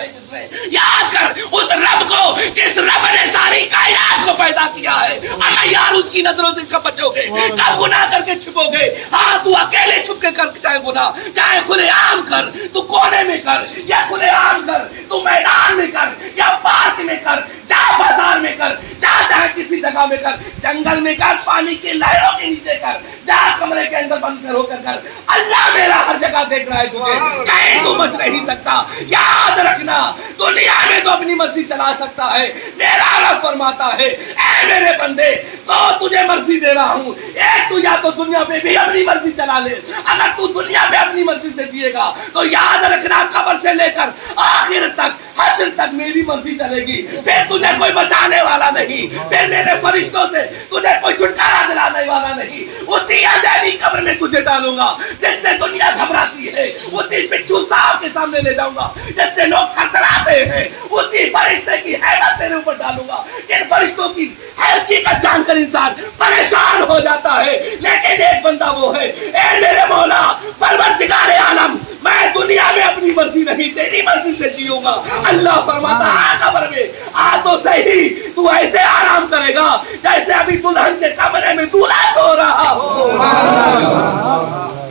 है जिसने, याद कर उस रब को जिस रब ने सारी कायनात को पैदा किया है। अगर यार उसकी नजरों से कब बचोगे, कब गुनाह करके छुपोगे? हाँ, तू अकेले छुप के कर, चाहे गुनाह चाहे खुलेआम कर, तू कोने में कर या खुलेआम कर, तू मैदान में कर या पार्क में कर, जा बाजार में कर, जा चाहे किसी जगह में कर, जंगल में कर, पानी की लहरों के नीचे कर, जा कमरे के अंदर बंद कर होकर कर। अल्लाह मेरा हर जगह देख रहा है तुझे, कहीं तू बच नहीं सकता। याद रखना, दुनिया में तो अपनी मर्जी चला सकता है, मेरा रब फरमाता है ऐ मेरे बंदे, तो तुझे मर्जी दे रहा हूँ, एक तू या तो दुनिया में भी अपनी मर्जी चला ले। अगर तू दुनिया में अपनी मर्जी से जिएगा तो याद रखना, कब्र से लेकर आखिर तक, हश्र तक मेरी मर्जी चलेगी। फिर तुझे कोई बचाने वाला नहीं, फिर मेरे फरिश्तों से तुझे कोई छुटकारा दिलाने वाला नहीं। उसी अंधेरी कब्र में तुझे डालूंगा जिससे दुनिया घबराती है, उसी बिच्छू साहब के सामने ले जाऊंगा जिससे लोग थरथराते हैं, उसी फरिश्ते की हैबत तेरे ऊपर डालूंगा जिन फरिश्तों की हकीकत जानकर इंसान परेशान हो जाता है। लेकिन एक बंदा वो है, ए मेरे मौला परवरदिगार आलम, मैं दुनिया में अपनी मर्जी नहीं तेरी मर्जी से जीऊंगा। अल्लाह फरमाता है कब्र में आ तो सही, तू ऐसे आराम करेगा जैसे अभी दुल्हन के कमरे में दूल्हा सो रहा हो,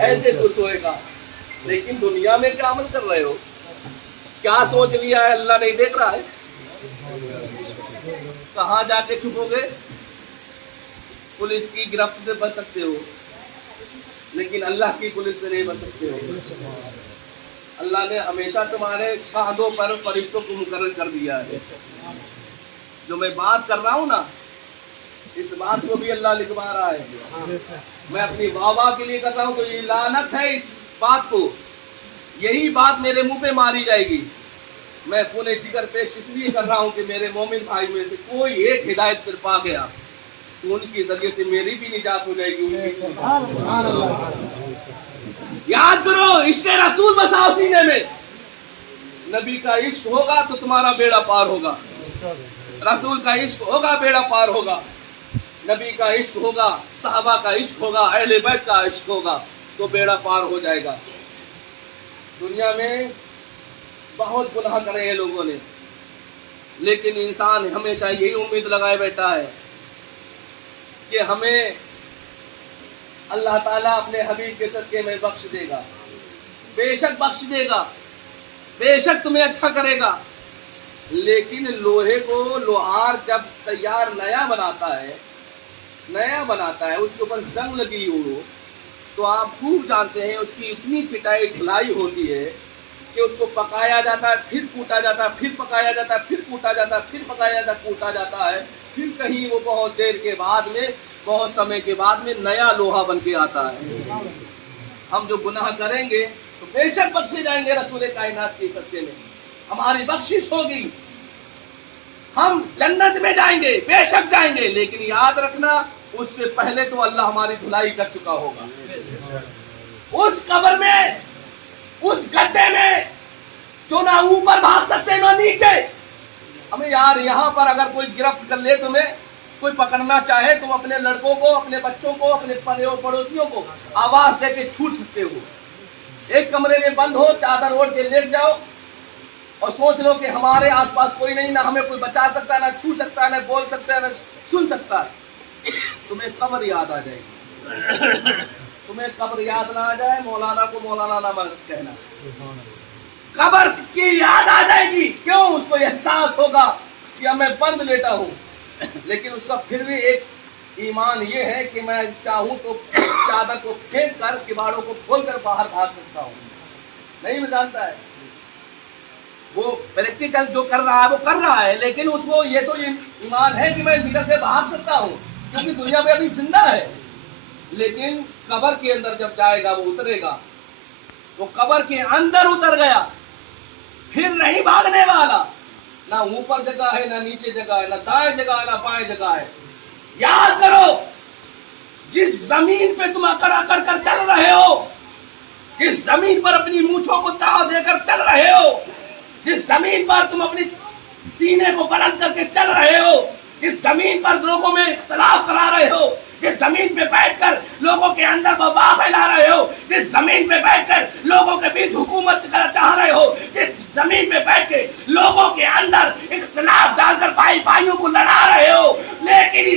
ऐसे तू सोएगा। लेकिन दुनिया में क्या अमल कर रहे हो, क्या सोच लिया है? अल्लाह नहीं देख रहा है? कहां जाके छुपोगे? पुलिस की गिरफ्त से बच सकते हो, लेकिन अल्लाह की पुलिस से नहीं बच सकते हो। अल्लाह ने हमेशा तुम्हारे कांधों पर फरिश्तों को मुकर्रर कर दिया है। जो मैं बात कर रहा हूँ ना, इस बात को भी अल्लाह लिखवा रहा है। मैं अपनी वाह के लिए कर रहा हूँ तो ये लानत है इस बात को, यही बात मेरे मुंह पे मारी जाएगी। मैं पुणे जिगर पेश इसलिए कर रहा हूँ कि मेरे मोमिन भाई में से कोई एक हिदायत पर पा गया तो उनकी जरिए से मेरी भी निजात हो जाएगी। याद करो, इश्क रसूल बसाओ सीने में। नबी का इश्क होगा तो तुम्हारा बेड़ा पार होगा, रसूल का इश्क होगा बेड़ा पार होगा, नबी का इश्क होगा, सहाबा का इश्क होगा, अहले बैत का इश्क होगा तो बेड़ा पार हो जाएगा। दुनिया में बहुत गुनाह करे हैं लोगों ने, लेकिन इंसान हमेशा यही उम्मीद लगाए बैठा है कि हमें अल्लाह ताला अपने हबीब के सदके में बख्श देगा। बेशक बख्श देगा, बेशक तुम्हें अच्छा करेगा। लेकिन लोहे को लोहार जब तैयार नया बनाता है, उसके ऊपर जंग लगी हो तो आप खूब जानते हैं उसकी इतनी पिटाई ढलाई होती है कि उसको पकाया जाता है, फिर कूटा जाता है, फिर पकाया जाता है, फिर कूटा जाता है, फिर पकाया जाता है, कूटा जाता है, फिर कहीं वो बहुत देर के बाद में, बहुत समय के बाद में नया लोहा बन के आता है। हम जो गुनाह करेंगे तो बेशक बख्शे जाएंगे, रसूल कायनात के सदके में हमारी बख्शिश होगी, हम जन्नत में जाएंगे, बेशक जाएंगे। लेकिन याद रखना, उससे पहले तो अल्लाह हमारी धुलाई कर चुका होगा। उस कब्र में, उस गड्ढे में जो ना ऊपर भाग सकते ना नीचे। हमें यार यहाँ पर अगर कोई गिरफ्त कर ले, तुम्हें कोई पकड़ना चाहे, तुम अपने लड़कों को, अपने बच्चों को, अपने पड़ोसियों को आवाज देके छूट सकते हो। एक कमरे में बंद हो, चादर ओढ़ के लेट जाओ और सोच लो कि हमारे आसपास कोई नहीं, ना हमें कोई बचा सकता है, ना छू सकता है, ना बोल सकता है, ना सुन सकता है। तुम्हें कब्र याद आ जाएगी। तुम्हें कब्र याद ना आ जाए, मौलाना को मौलाना ना मत कहना। कब्र की याद आ जाएगी। क्यों? उसको एहसास होगा कि अब मैं बंद लेटा हूँ, लेकिन उसका फिर भी एक ईमान ये है कि मैं चाहूँ तो चादर को फेंक कर, किवाड़ों को खोलकर बाहर भाग सकता हूँ। नहीं मैं जानता है वो प्रैक्टिकल जो कर रहा है वो कर रहा है, लेकिन उसको ये तो ईमान है कि मैं निकल के भाग सकता हूँ, क्योंकि दुनिया में अभी जिंदा है। लेकिन कब्र के अंदर जब जाएगा, वो उतरेगा, वो कब्र के अंदर उतर गया, फिर नहीं भागने वाला। ना ऊपर जगह है, ना नीचे जगह है, ना दाएं जगह है, ना बाएं जगह है। याद करो, जिस जमीन पे तुम अकड़ अकड़ कर चल रहे हो, जिस जमीन पर अपनी मूंछों को ताव देकर चल रहे हो, जिस जमीन पर तुम अपनी सीने को बुलंद करके चल रहे हो, जिस जमीन पर लोगों में इख्तलाफ करा रहे हो, جس زمین پہ بیٹھ کر لوگوں کے اندر وبا پھیلا رہے ہو، جس زمین پہ بیٹھ کر لوگوں کے بیچ حکومت چاہ رہے ہو، جس زمین پہ بیٹھ کے لوگوں کے اندر اختلاف ڈال کر بھائی بھائیوں کو لڑا رہے ہو، لیکن